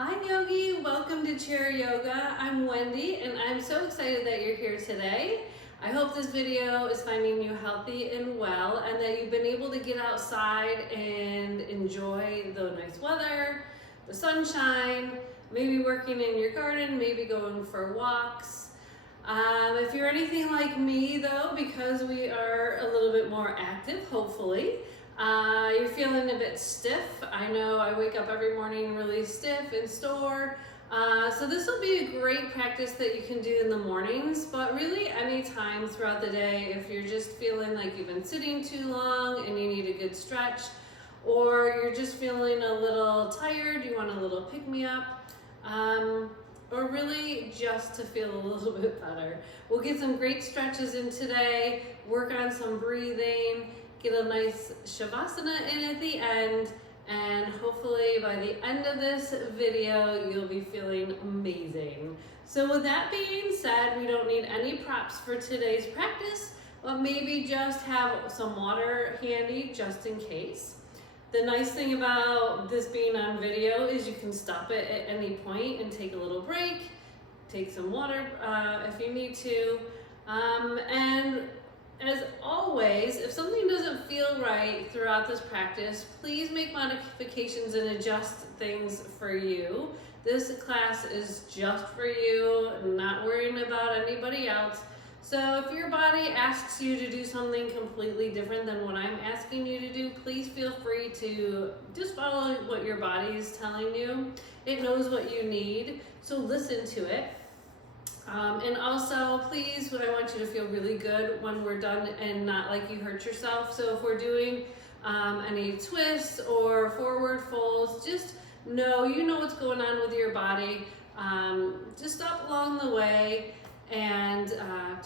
Hi Yogi, welcome to Chair Yoga. I'm Wendy and I'm so excited that you're here today. I hope this video is finding you healthy and well and that you've been able to get outside and enjoy the nice weather, the sunshine, maybe working in your garden, maybe going for walks. If you're anything like me though, because we are a little bit more active, hopefully, you're feeling a bit stiff. I know I wake up every morning really stiff and sore. So this will be a great practice that you can do in the mornings, but really any time throughout the day if you're just feeling like you've been sitting too long and you need a good stretch, or you're just feeling a little tired, you want a little pick-me-up, or really just to feel a little bit better. We'll get some great stretches in today, work on some breathing, get a nice Shavasana in at the end, and hopefully by the end of this video, you'll be feeling amazing. So with that being said, we don't need any props for today's practice, but maybe just have some water handy just in case. The nice thing about this being on video is you can stop it at any point and take a little break, take some water if you need to, and as always, if something doesn't feel right throughout this practice, please make modifications and adjust things for you. This class is just for you, not worrying about anybody else. So if your body asks you to do something completely different than what I'm asking you to do, please feel free to just follow what your body is telling you. It knows what you need, so listen to it. And also, please, I want you to feel really good when we're done and not like you hurt yourself. So if we're doing any twists or forward folds, just know you know what's going on with your body. Just stop along the way and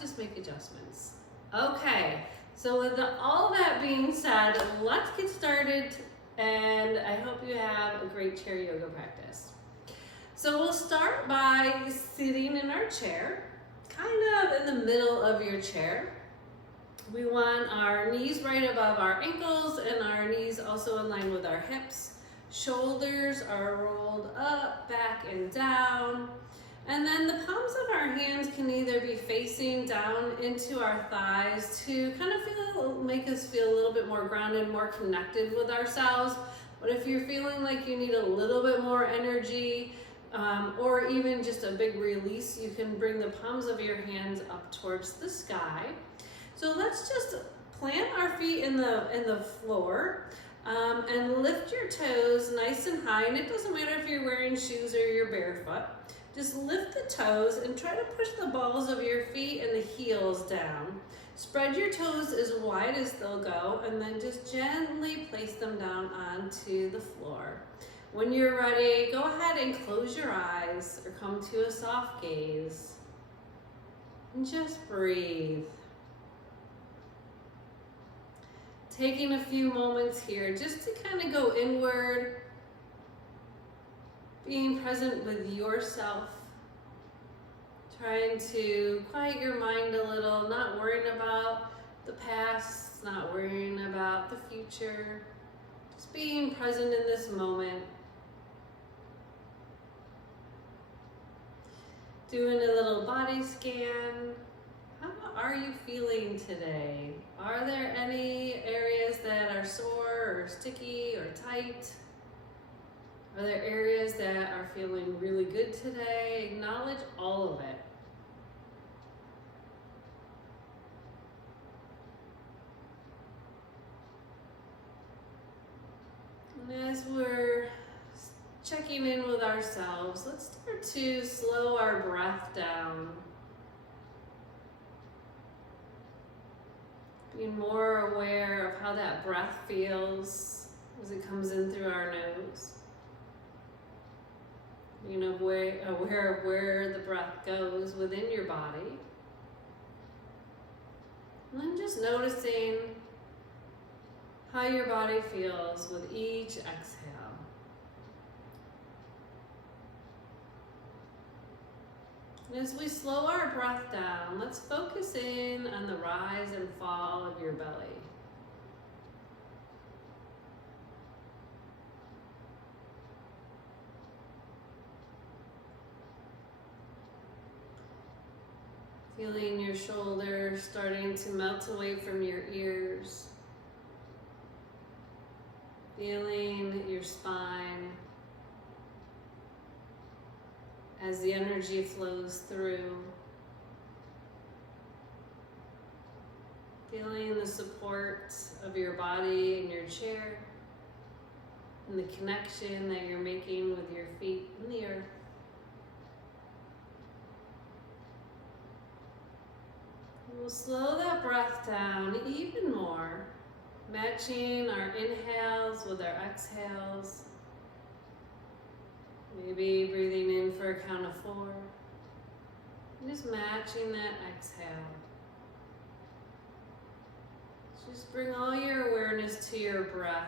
just make adjustments. Okay, so with all that being said, let's get started, and I hope you have a great chair yoga practice. So we'll start by sitting in our chair, kind of in the middle of your chair. We want our knees right above our ankles and our knees also in line with our hips. Shoulders are rolled up, back and down. And then the palms of our hands can either be facing down into our thighs to kind of make us feel a little bit more grounded, more connected with ourselves. But if you're feeling like you need a little bit more energy, or even just a big release, you can bring the palms of your hands up towards the sky. So let's just plant our feet in the floor and lift your toes nice and high. And it doesn't matter if you're wearing shoes or you're barefoot. Just lift the toes and try to push the balls of your feet and the heels down. Spread your toes as wide as they'll go and then just gently place them down onto the floor. When you're ready, go ahead and close your eyes or come to a soft gaze. And just breathe. Taking a few moments here just to kind of go inward, being present with yourself, trying to quiet your mind a little, not worrying about the past, not worrying about the future, just being present in this moment. Doing a little body scan. How are you feeling today? Are there any areas that are sore or sticky or tight? Are there areas that are feeling really good today? Acknowledge all of it. And as we're checking in with ourselves, let's start to slow our breath down. Being more aware of how that breath feels as it comes in through our nose. Being aware of where the breath goes within your body. And then just noticing how your body feels with each exhale. And as we slow our breath down, let's focus in on the rise and fall of your belly. Feeling your shoulders starting to melt away from your ears. Feeling your spine as the energy flows through. Feeling the support of your body in your chair and the connection that you're making with your feet in the earth. We'll slow that breath down even more, matching our inhales with our exhales. Maybe breathing in for a count of 4. And just matching that exhale. Just bring all your awareness to your breath.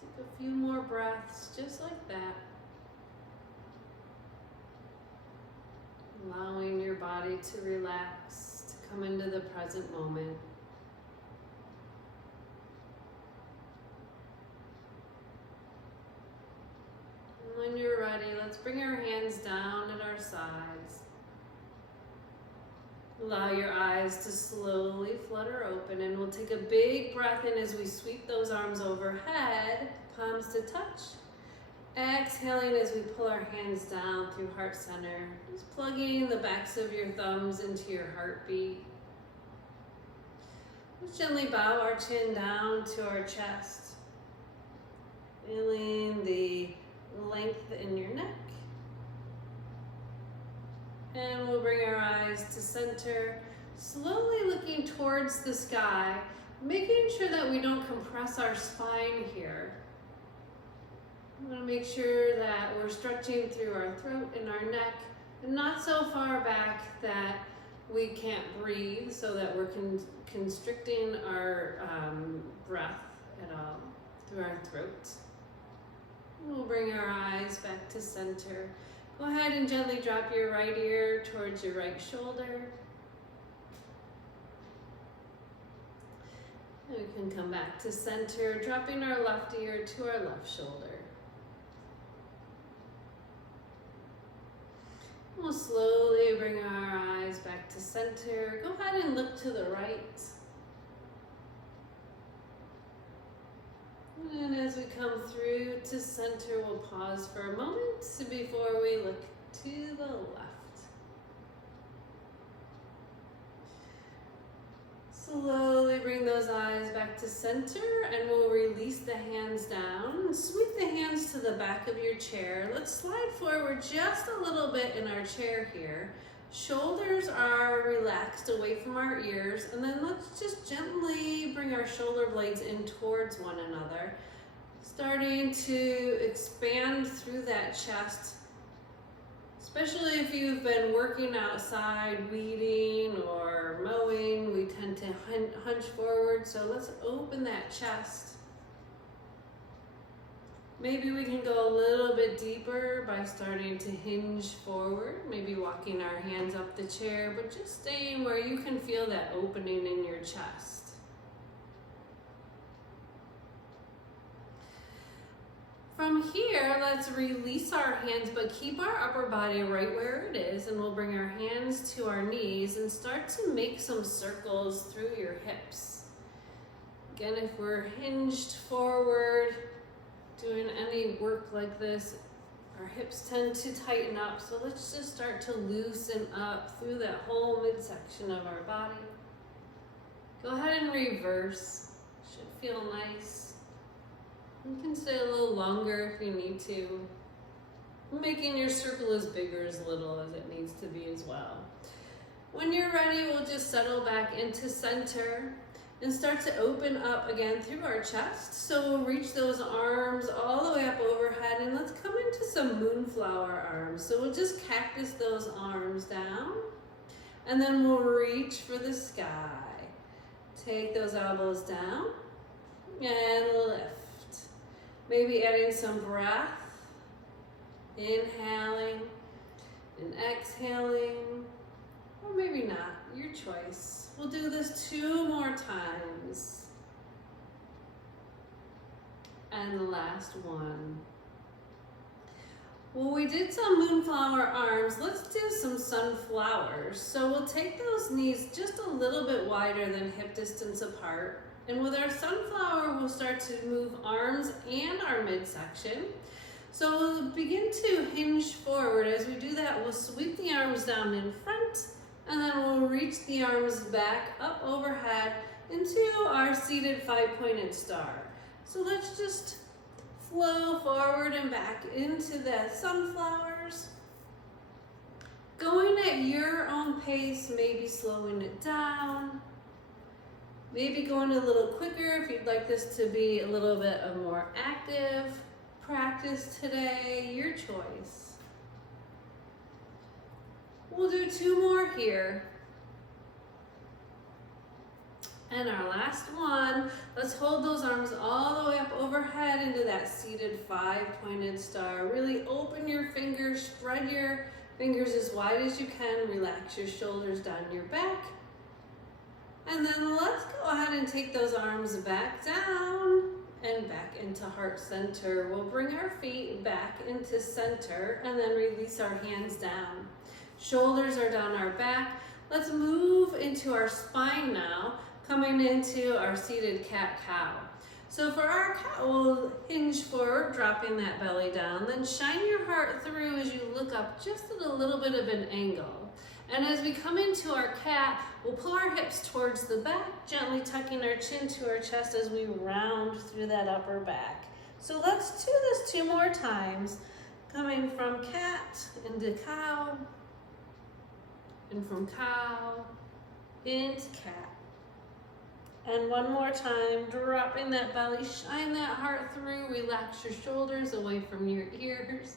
Take a few more breaths, just like that. Allowing your body to relax, to come into the present moment. And when you're ready, let's bring our hands down at our sides. Allow your eyes to slowly flutter open, and we'll take a big breath in as we sweep those arms overhead, palms to touch. Exhaling as we pull our hands down through heart center, just plugging the backs of your thumbs into your heartbeat. Let's gently bow our chin down to our chest, feeling the length in your neck. And we'll bring our eyes to center, slowly looking towards the sky, making sure that we don't compress our spine here. We want to make sure that we're stretching through our throat and our neck, and not so far back that we can't breathe, so that we're constricting our breath at all through our throat. We'll bring our eyes back to center. Go ahead and gently drop your right ear towards your right shoulder. And we can come back to center, dropping our left ear to our left shoulder. We'll slowly bring our eyes back to center. Go ahead and look to the right. And as we come through to center, we'll pause for a moment before we look to the left. Slowly bring those eyes back to center, and we'll release the hands down. Sweep the hands to the back of your chair. Let's slide forward just a little bit in our chair here. Shoulders are relaxed away from our ears, and then let's just gently bring our shoulder blades in towards one another, starting to expand through that chest. Especially if you've been working outside, weeding or mowing, we tend to hunch forward, so let's open that chest. Maybe we can go a little bit deeper by starting to hinge forward, maybe walking our hands up the chair, but just staying where you can feel that opening in your chest. From here, let's release our hands, but keep our upper body right where it is, and we'll bring our hands to our knees and start to make some circles through your hips. Again, if we're hinged forward, doing any work like this, our hips tend to tighten up, so let's just start to loosen up through that whole midsection of our body. Go ahead and reverse. Should feel nice. You can stay a little longer if you need to, making your circle as big or as little as it needs to be as well. When you're ready, we'll just settle back into center and start to open up again through our chest. So we'll reach those arms all the way up overhead, and let's come into some moonflower arms. So we'll just cactus those arms down, and then we'll reach for the sky. Take those elbows down and lift. Maybe adding some breath Inhaling and exhaling, or maybe not, your choice. We'll do this 2 more times. And the last one. Well, we did some moonflower arms. Let's do some sunflowers. So we'll take those knees just a little bit wider than hip distance apart. And with our sunflower, we'll start to move arms and our midsection. So we'll begin to hinge forward. As we do that, we'll sweep the arms down in front, and then we'll reach the arms back up overhead into our seated 5-pointed star. So let's just flow forward and back into the sunflowers. Going at your own pace, maybe slowing it down. Maybe going a little quicker if you'd like this to be a little bit of more active practice today, your choice. We'll do 2 more here. And our last one, let's hold those arms all the way up overhead into that seated 5-pointed star. Really open your fingers, spread your fingers as wide as you can, relax your shoulders down your back. And then let's go ahead and take those arms back down and back into heart center. We'll bring our feet back into center and then release our hands down. Shoulders are down our back. Let's move into our spine now, coming into our seated cat-cow. So for our cat, we'll hinge forward, dropping that belly down, then shine your heart through as you look up just at a little bit of an angle. And as we come into our cat, we'll pull our hips towards the back, gently tucking our chin to our chest as we round through that upper back. So let's do this 2 more times, coming from cat into cow, and from cow into cat. And one more time, dropping that belly, shine that heart through, relax your shoulders away from your ears,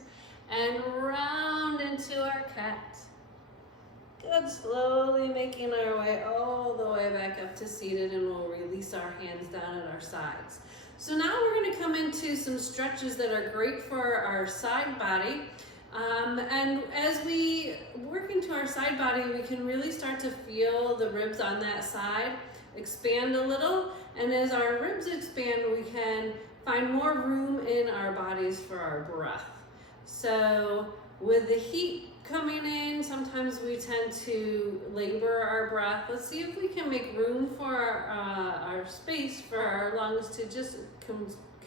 and round into our cat. Good, slowly making our way all the way back up to seated, and we'll release our hands down at our sides. So now we're gonna come into some stretches that are great for our side body. And as we work into our side body, we can really start to feel the ribs on that side expand a little. And as our ribs expand, we can find more room in our bodies for our breath. So with the heat coming in, sometimes we tend to labor our breath. Let's see if we can make room for our space for our lungs to just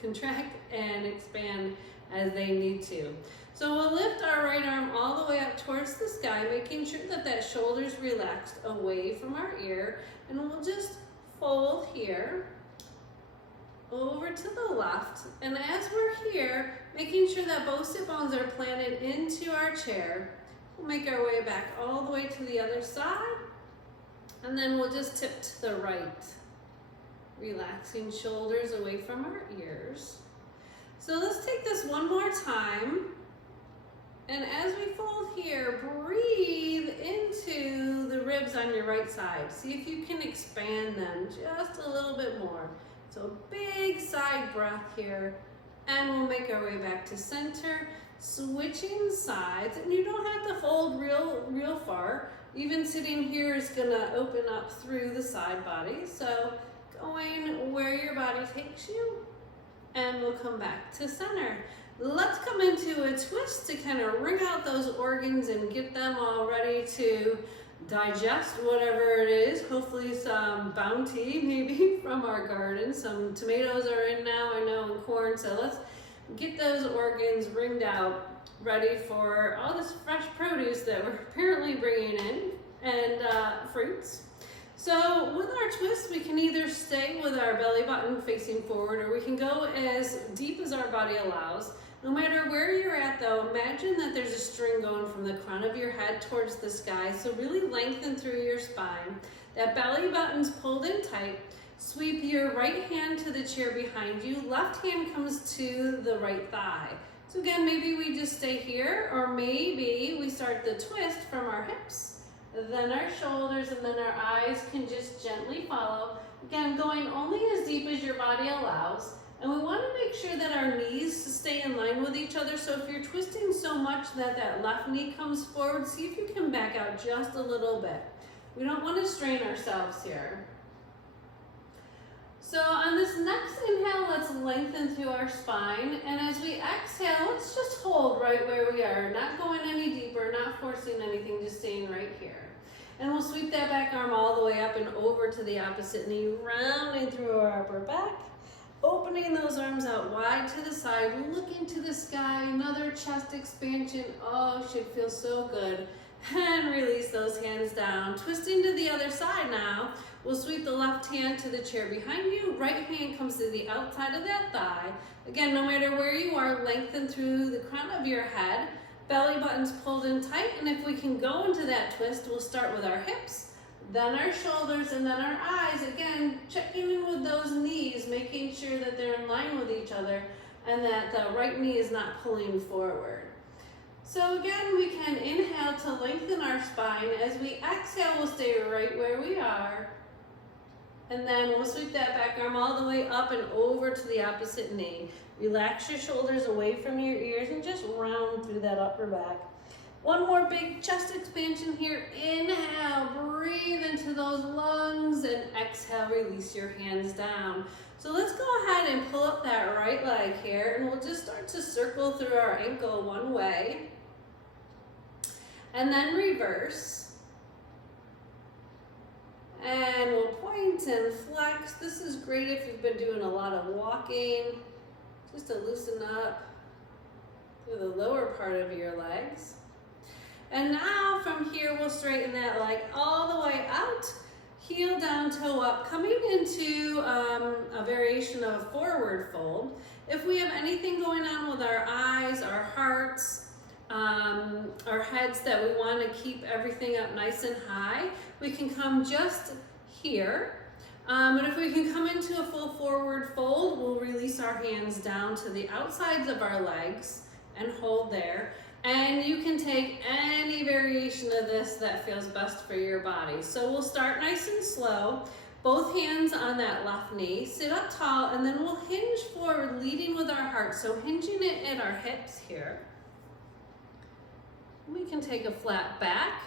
contract and expand as they need to. So we'll lift our right arm all the way up towards the sky, making sure that that shoulder's relaxed away from our ear, and we'll just fold here over to the left. And as we're here, making sure that both sit bones are planted into our chair, we'll make our way back all the way to the other side, and then we'll just tip to the right, relaxing shoulders away from our ears. So let's take this one more time. And as we fold here, breathe into the ribs on your right side. See if you can expand them just a little bit more. So big side breath here. And we'll make our way back to center, switching sides. And you don't have to fold real far. Even sitting here is gonna open up through the side body. So going where your body takes you. And we'll come back to center. Let's come into a twist to kind of wring out those organs and get them all ready to digest whatever it is. Hopefully some bounty maybe from our garden. Some tomatoes are in now, I know, and corn. So let's get those organs wringed out, ready for all this fresh produce that we're apparently bringing in, and fruits. So with our twist, we can either stay with our belly button facing forward, or we can go as deep as our body allows. No matter where you're at though, imagine that there's a string going from the crown of your head towards the sky. So really lengthen through your spine. That belly button's pulled in tight. Sweep your right hand to the chair behind you. Left hand comes to the right thigh. So again, maybe we just stay here, or maybe we start the twist from our hips, then our shoulders, and then our eyes can just gently follow. Again, going only as deep as your body allows. And we want to make sure that our knees stay in line with each other. So if you're twisting so much that that left knee comes forward, see if you can back out just a little bit. We don't want to strain ourselves here. So on this next inhale, let's lengthen through our spine. And as we exhale, let's just hold right where we are, not going any deeper, not forcing anything, just staying right here. And we'll sweep that back arm all the way up and over to the opposite knee, rounding through our upper back, opening those arms out wide to the side, looking to the sky, another chest expansion. Oh, should feel so good. And release those hands down. Twisting to the other side now. We'll sweep the left hand to the chair behind you. Right hand comes to the outside of that thigh. Again, no matter where you are, lengthen through the crown of your head. Belly button's pulled in tight. And if we can go into that twist, we'll start with our hips, then our shoulders, and then our eyes. Again, checking in with those knees, making sure that they're in line with each other and that the right knee is not pulling forward. So again, we can inhale to lengthen our spine. As we exhale, we'll stay right where we are. And then we'll sweep that back arm all the way up and over to the opposite knee. Relax your shoulders away from your ears and just round through that upper back. One more big chest expansion here. Inhale, breathe into those lungs, and exhale, release your hands down. So let's go ahead and pull up that right leg here, and we'll just start to circle through our ankle one way. And then reverse. And we'll point and flex. This is great if you've been doing a lot of walking, just to loosen up through the lower part of your legs. And now from here, we'll straighten that leg all the way out, heel down, toe up, coming into a variation of a forward fold. If we have anything going on with our eyes, our hearts, our heads that we want to keep everything up nice and high, we can come just here. But if we can come into a full forward fold, we'll release our hands down to the outsides of our legs and hold there. And you can take any variation of this that feels best for your body. So we'll start nice and slow. Both hands on that left knee, sit up tall, and then we'll hinge forward, leading with our heart. So hinging it at our hips here. We can take a flat back.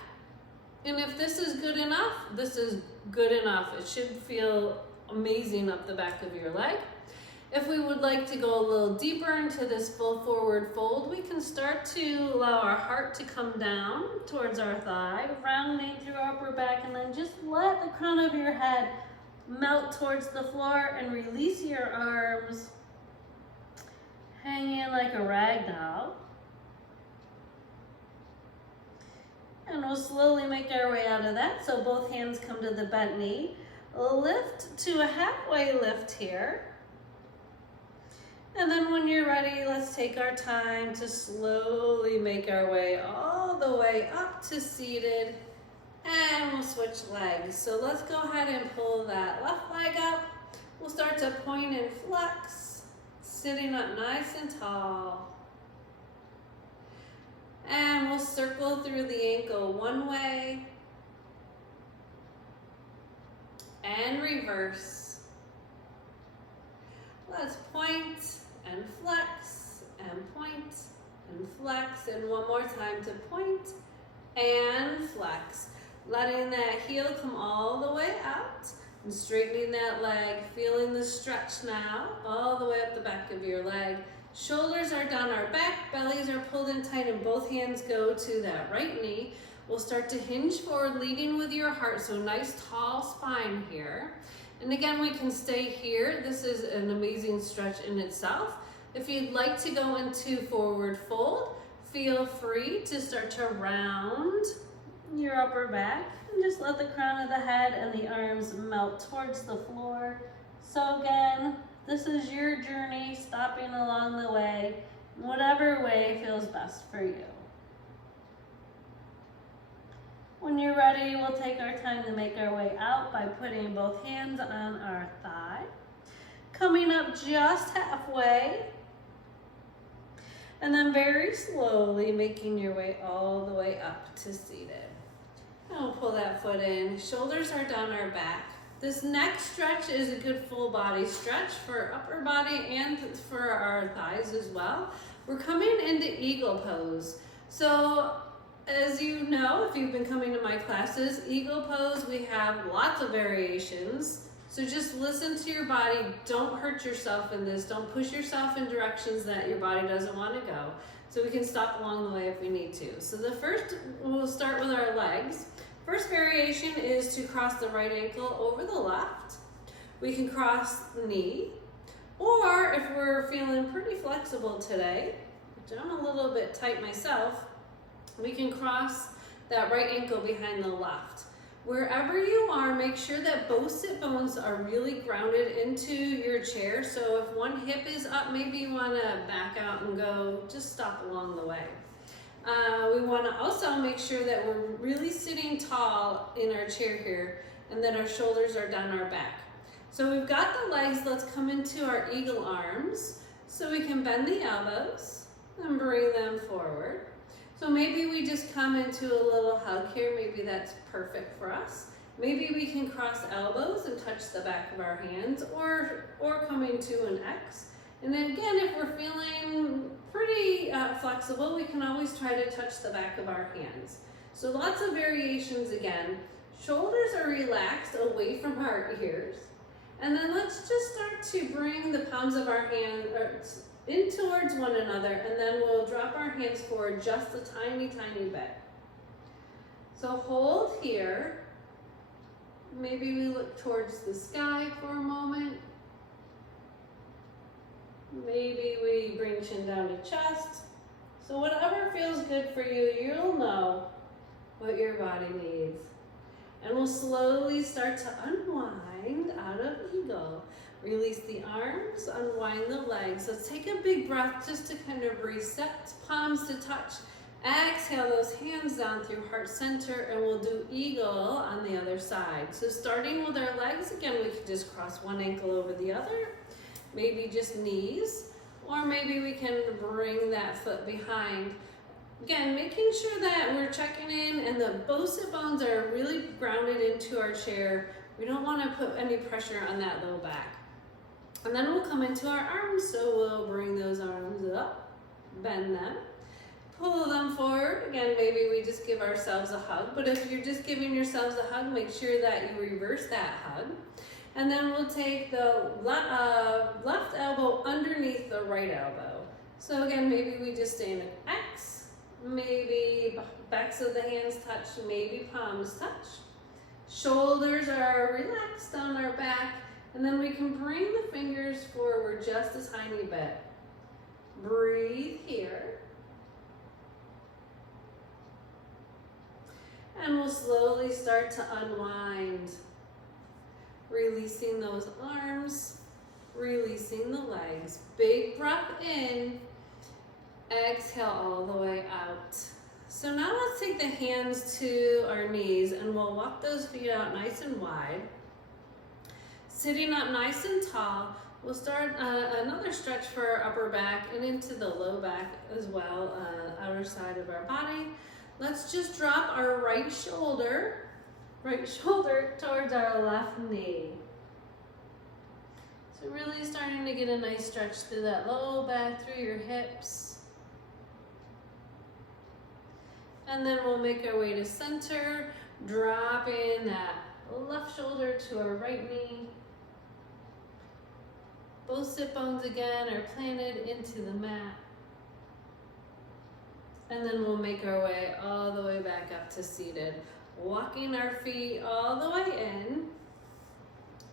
And if this is good enough, this is good enough. It should feel amazing up the back of your leg. If we would like to go a little deeper into this full forward fold, we can start to allow our heart to come down towards our thigh, rounding through our upper back, and then just let the crown of your head melt towards the floor and release your arms, hanging like a rag doll. And we'll slowly make our way out of that. So both hands come to the bent knee. Lift to a halfway lift here. And then when you're ready, let's take our time to slowly make our way all the way up to seated. And we'll switch legs. So let's go ahead and pull that left leg up. We'll start to point and flex, sitting up nice and tall. And we'll circle through the ankle one way and reverse. Let's point and flex and point and flex. And one more time to point and flex. Letting that heel come all the way out and straightening that leg, feeling the stretch now all the way up the back of your leg. Shoulders are down our back, bellies are pulled in tight, and both hands go to that right knee. We'll start to hinge forward, leading with your heart, so nice tall spine here. And again, we can stay here. This is an amazing stretch in itself. If you'd like to go into forward fold, feel free to start to round your upper back and just let the crown of the head and the arms melt towards the floor. So again, this is your journey, stopping along the way, whatever way feels best for you. When you're ready, we'll take our time to make our way out by putting both hands on our thigh, coming up just halfway, and then very slowly making your way all the way up to seated. And we'll pull that foot in, shoulders are down our back, This next stretch is a good full body stretch for upper body and for our thighs as well. We're coming into eagle pose. So as you know, if you've been coming to my classes, eagle pose, we have lots of variations. So just listen to your body. Don't hurt yourself in this. Don't push yourself in directions that your body doesn't want to go. So we can stop along the way if we need to. So the first, we'll start with our legs. First variation is to cross the right ankle over the left. We can cross the knee, or if we're feeling pretty flexible today, which I'm a little bit tight myself, we can cross that right ankle behind the left. Wherever you are, make sure that both sit bones are really grounded into your chair. So if one hip is up, maybe you want to back out and go, just stop along the way. We want to also make sure that we're really sitting tall in our chair here and that our shoulders are down our back. So we've got the legs, let's come into our eagle arms. So we can bend the elbows and bring them forward. So maybe we just come into a little hug here, maybe that's perfect for us. Maybe we can cross elbows and touch the back of our hands, or come into an X. And then again, if we're feeling pretty flexible, we can always try to touch the back of our hands. So lots of variations again. Shoulders are relaxed away from our ears. And then let's just start to bring the palms of our hands in towards one another, and then we'll drop our hands forward just a tiny, tiny bit. So hold here. Maybe we look towards the sky for a moment. Maybe we bring chin down to chest. So whatever feels good for you, you'll know what your body needs. And we'll slowly start to unwind out of eagle. Release the arms, unwind the legs. Let's take a big breath just to kind of reset, palms to touch. Exhale those hands down through heart center, and we'll do eagle on the other side. So starting with our legs, again, we can just cross one ankle over the other. Maybe just knees, or maybe we can bring that foot behind. Again, making sure that we're checking in and the both sit bones are really grounded into our chair. We don't want to put any pressure on that low back. And then we'll come into our arms, so we'll bring those arms up, bend them, pull them forward. Again, maybe we just give ourselves a hug, but if you're just giving yourselves a hug, make sure that you reverse that hug. And then we'll take the left elbow underneath the right elbow. So again, maybe we just stay in an X, maybe backs of the hands touch, maybe palms touch. Shoulders are relaxed on our back, and then we can bring the fingers forward just a tiny bit. Breathe here. And we'll slowly start to unwind. Releasing those arms, releasing the legs. Big breath in, exhale all the way out. So now let's take the hands to our knees and we'll walk those feet out nice and wide. Sitting up nice and tall, we'll start another stretch for our upper back and into the low back as well, outer side of our body. Let's just drop our right shoulder towards our left knee. So really starting to get a nice stretch through that low back, through your hips. And then we'll make our way to center, dropping that left shoulder to our right knee. Both sit bones again are planted into the mat. And then we'll make our way all the way back up to seated. Walking our feet all the way in.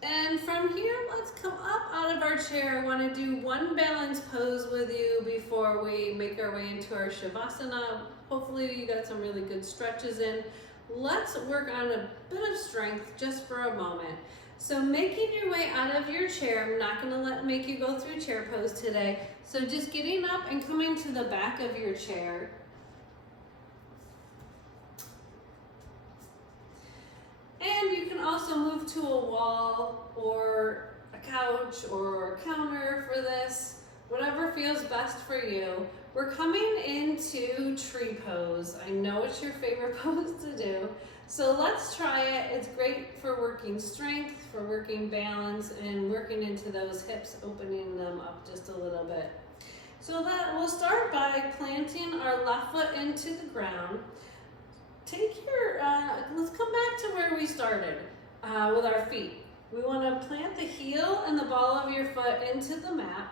And from here, let's come up out of our chair. I want to do one balance pose with you before we make our way into our Shavasana. Hopefully you got some really good stretches in. Let's work on a bit of strength just for a moment. So making your way out of your chair, I'm not going to make you go through chair pose today. So just getting up and coming to the back of your chair. And you can also move to a wall or a couch or a counter for this, whatever feels best for you. We're coming into tree pose. I know it's your favorite pose to do. So let's try it. It's great for working strength, for working balance, and working into those hips, opening them up just a little bit. So we'll start by planting our left foot into the ground. Let's come back to where we started with our feet. We want to plant the heel and the ball of your foot into the mat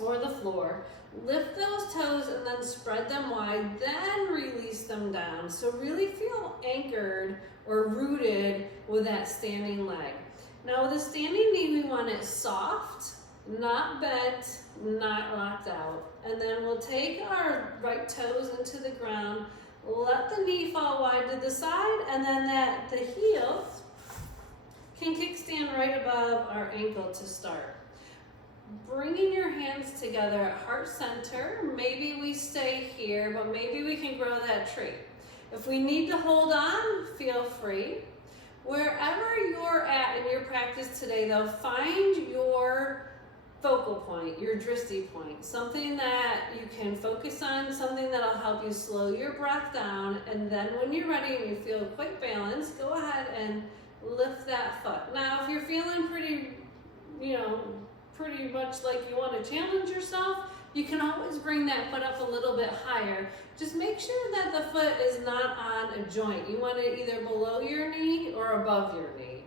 or the floor. Lift those toes and then spread them wide, then release them down. So really feel anchored or rooted with that standing leg. Now with a standing knee, we want it soft, not bent, not locked out. And then we'll take our right toes into the ground, let the knee fall wide to the side, and then the heel can kickstand right above our ankle to start. Bringing your hands together at heart center. Maybe we stay here, but maybe we can grow that tree. If we need to hold on, feel free. Wherever you're at in your practice today though, find your focal point, your drishti point, something that you can focus on, something that'll help you slow your breath down, and then when you're ready and you feel quite balanced, go ahead and lift that foot. Now if you're feeling pretty much like you want to challenge yourself, you can always bring that foot up a little bit higher. Just make sure that the foot is not on a joint. You want it either below your knee or above your knee.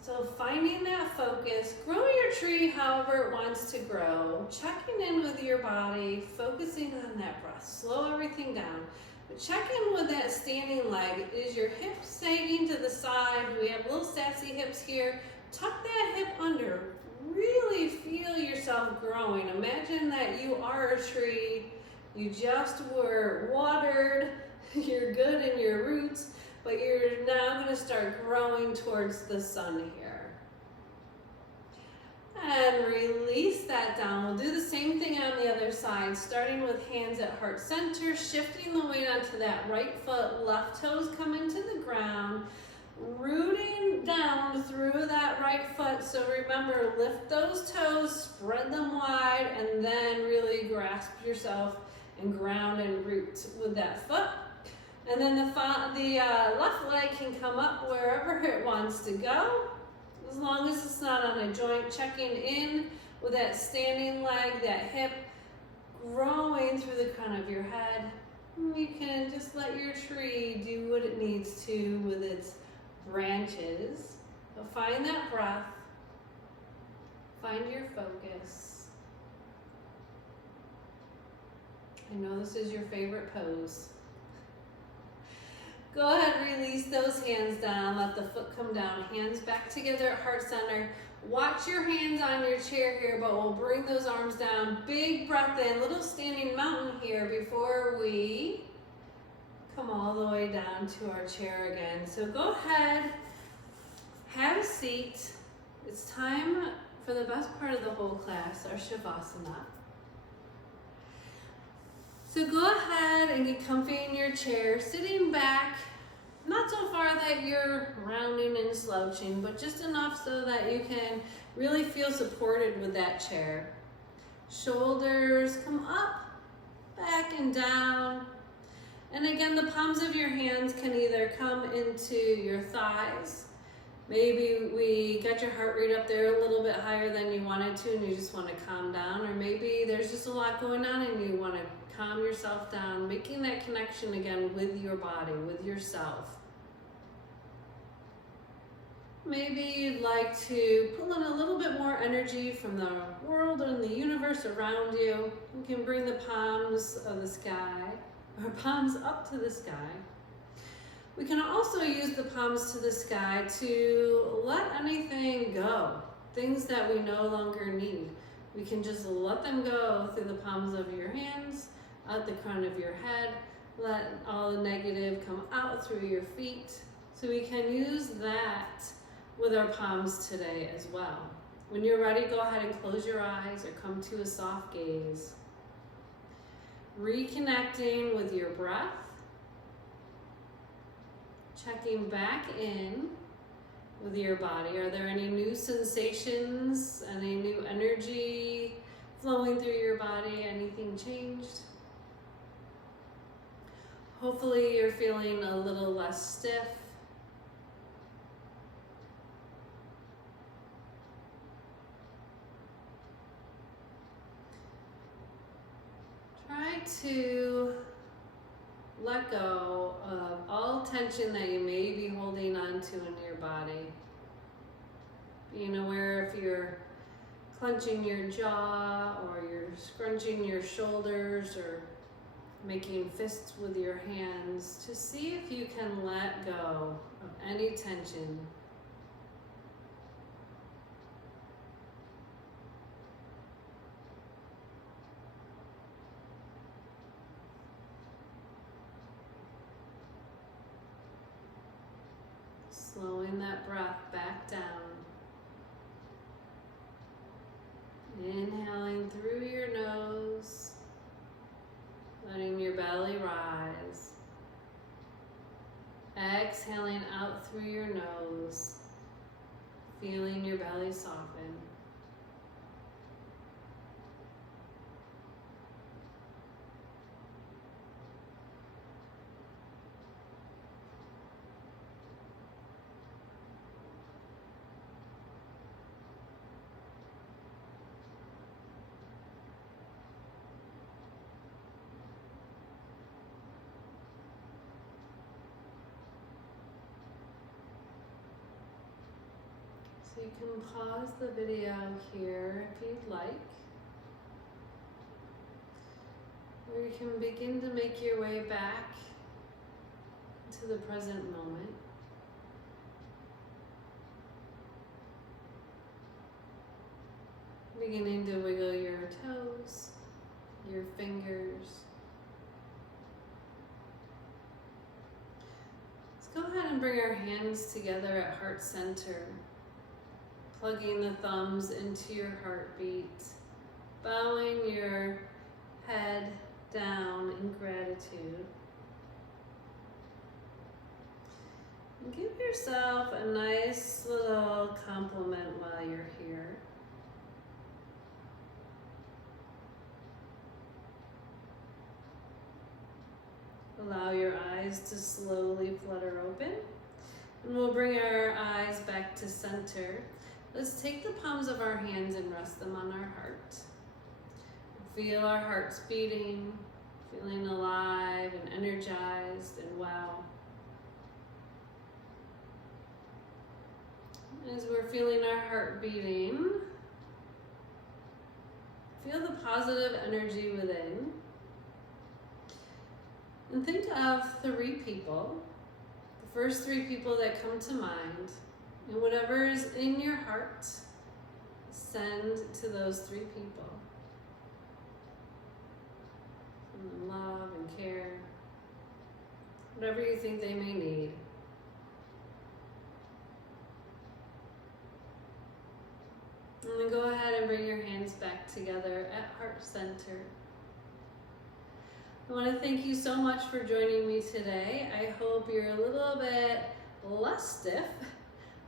So finding that focus, grow your tree however it wants to grow, checking in with your body, focusing on that breath. Slow everything down. But check in with that standing leg. Is your hip sagging to the side? We have little sassy hips here. Tuck that hip under. Really feel yourself growing. Imagine that you are a tree. You just were watered. You're good in your roots, but you're now going to start growing towards the sun here. And release that down. We'll do the same thing on the other side, starting with hands at heart center, shifting the weight onto that right foot, left toes come into the ground, rooting down through that right foot. So remember, lift those toes, spread them wide, and then really grasp yourself and ground and root with that foot. And then the left leg can come up wherever it wants to go, as long as it's not on a joint. Checking in with that standing leg, that hip growing through the crown of your head. You can just let your tree do what it needs to with its branches. But find that breath. Find your focus. I know this is your favorite pose. Go ahead, release those hands down. Let the foot come down. Hands back together at heart center. Watch your hands on your chair here, but we'll bring those arms down. Big breath in. Little standing mountain here before we come all the way down to our chair again. So go ahead, have a seat. It's time for the best part of the whole class, our Shavasana. So go ahead and get comfy in your chair, sitting back, not so far that you're rounding and slouching, but just enough so that you can really feel supported with that chair. Shoulders come up, back and down. And again, the palms of your hands can either come into your thighs. Maybe we got your heart rate up there a little bit higher than you wanted to and you just want to calm down. Or maybe there's just a lot going on and you want to calm yourself down, making that connection again with your body, with yourself. Maybe you'd like to pull in a little bit more energy from the world and the universe around you. You can bring the palms of the sky, or palms up to the sky. We can also use the palms to the sky to let anything go, things that we no longer need. We can just let them go through the palms of your hands, out the crown of your head, let all the negative come out through your feet. So we can use that with our palms today as well. When you're ready, go ahead and close your eyes or come to a soft gaze. Reconnecting with your breath. Checking back in with your body. Are there any new sensations, any new energy flowing through your body? Anything changed? Hopefully you're feeling a little less stiff. Try to let go of all tension that you may be holding on to in your body. Being aware if you're clenching your jaw or you're scrunching your shoulders or making fists with your hands, to see if you can let go of any tension. Slowing that breath back down. Inhaling through your nose, letting your belly rise. Exhaling out through your nose, feeling your belly soften. So you can pause the video here if you'd like, or you can begin to make your way back to the present moment. Beginning to wiggle your toes, your fingers. Let's go ahead and bring our hands together at heart center. Plugging the thumbs into your heartbeat, bowing your head down in gratitude. And give yourself a nice little compliment while you're here. Allow your eyes to slowly flutter open, and we'll bring our eyes back to center. Let's take the palms of our hands and rest them on our heart. Feel our hearts beating, feeling alive and energized and well. As we're feeling our heart beating, feel the positive energy within. And think of 3 people, the first 3 people that come to mind. And whatever is in your heart, send to those 3 people. And love and care, whatever you think they may need. And then go ahead and bring your hands back together at heart center. I want to thank you so much for joining me today. I hope you're a little bit less stiff,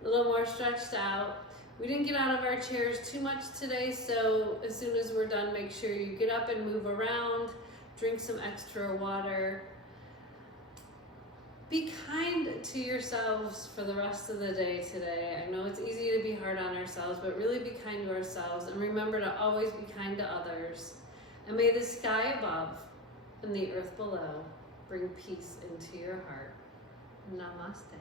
a little more stretched out. We didn't get out of our chairs too much today, so as soon as we're done, make sure you get up and move around, drink some extra water. Be kind to yourselves for the rest of the day today. I know it's easy to be hard on ourselves, but really be kind to ourselves, and remember to always be kind to others. And may the sky above and the earth below bring peace into your heart. Namaste.